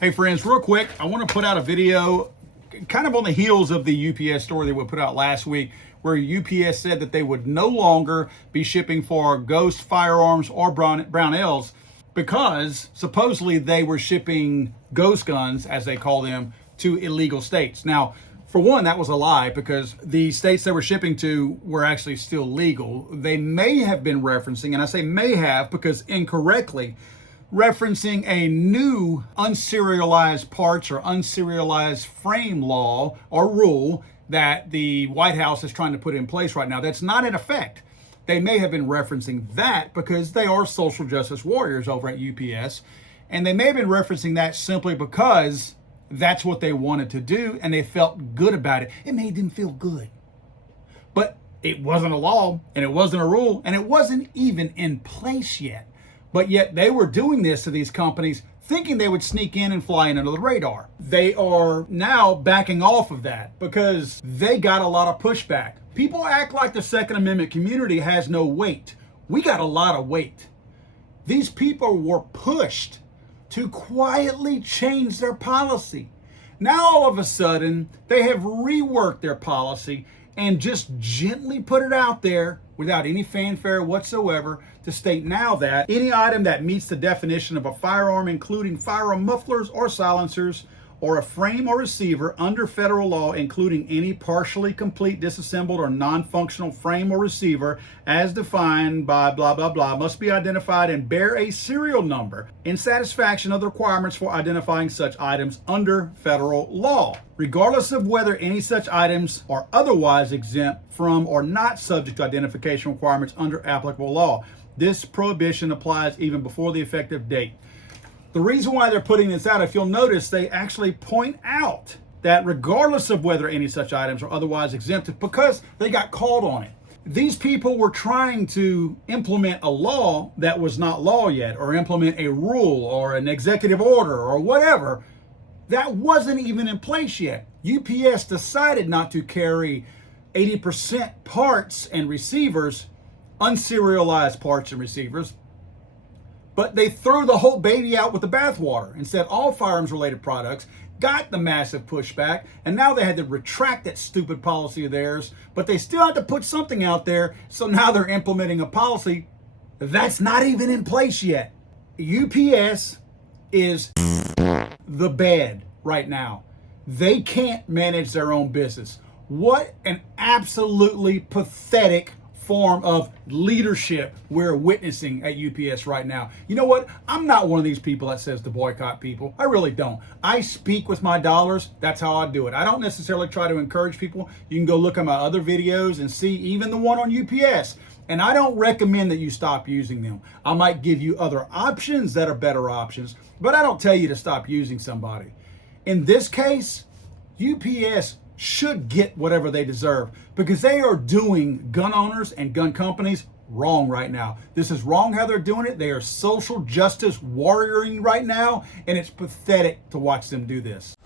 Hey friends, real quick, I want to put out a video kind of on the heels of the UPS story that we put out last week, where UPS said that they would no longer be shipping for Ghost firearms or Brownells because supposedly they were shipping ghost guns, as they call them, to illegal states. Now, for one, that was a lie because the states they were shipping to were actually still legal. They may have been referencing, and I say may have because incorrectly, referencing a new unserialized parts or unserialized frame law or rule that the White House is trying to put in place right now. That's not in effect. They may have been referencing that because they are social justice warriors over at UPS. And they may have been referencing that simply because that's what they wanted to do and they felt good about it. It made them feel good. But it wasn't a law and it wasn't a rule and it wasn't even in place yet. But yet they were doing this to these companies thinking they would sneak in and fly in under the radar. They are now backing off of that because they got a lot of pushback. People act like the Second Amendment community has no weight. We got a lot of weight. These people were pushed to quietly change their policy. Now all of a sudden, they have reworked their policy and just gently put it out there without any fanfare whatsoever to state now that any item that meets the definition of a firearm, including firearm mufflers or silencers, or a frame or receiver under federal law, including any partially complete, disassembled, or non-functional frame or receiver as defined by blah, blah, blah, must be identified and bear a serial number in satisfaction of the requirements for identifying such items under federal law, regardless of whether any such items are otherwise exempt from or not subject to identification requirements under applicable law. This prohibition applies even before the effective date. The reason why they're putting this out, if you'll notice, they actually point out that regardless of whether any such items are otherwise exempted, because they got called on it. These people were trying to implement a law that was not law yet, or implement a rule or an executive order or whatever that wasn't even in place yet. UPS decided not to carry 80% parts and receivers, unserialized parts and receivers, but they threw the whole baby out with the bathwater and said all firearms related products, got the massive pushback, and now they had to retract that stupid policy of theirs, but they still had to put something out there, so now they're implementing a policy that's not even in place yet. UPS is the bed right now. They can't manage their own business. What an absolutely pathetic form of leadership we're witnessing at UPS right now. You know what? I'm not one of these people that says to boycott people. I really don't. I speak with my dollars. That's how I do it. I don't necessarily try to encourage people. You can go look at my other videos and see even the one on UPS. And I don't recommend that you stop using them. I might give you other options that are better options, but I don't tell you to stop using somebody. In this case, UPS should get whatever they deserve because they are doing gun owners and gun companies wrong right now. This is wrong how they're doing it. They are social justice warrioring right now, and it's pathetic to watch them do this.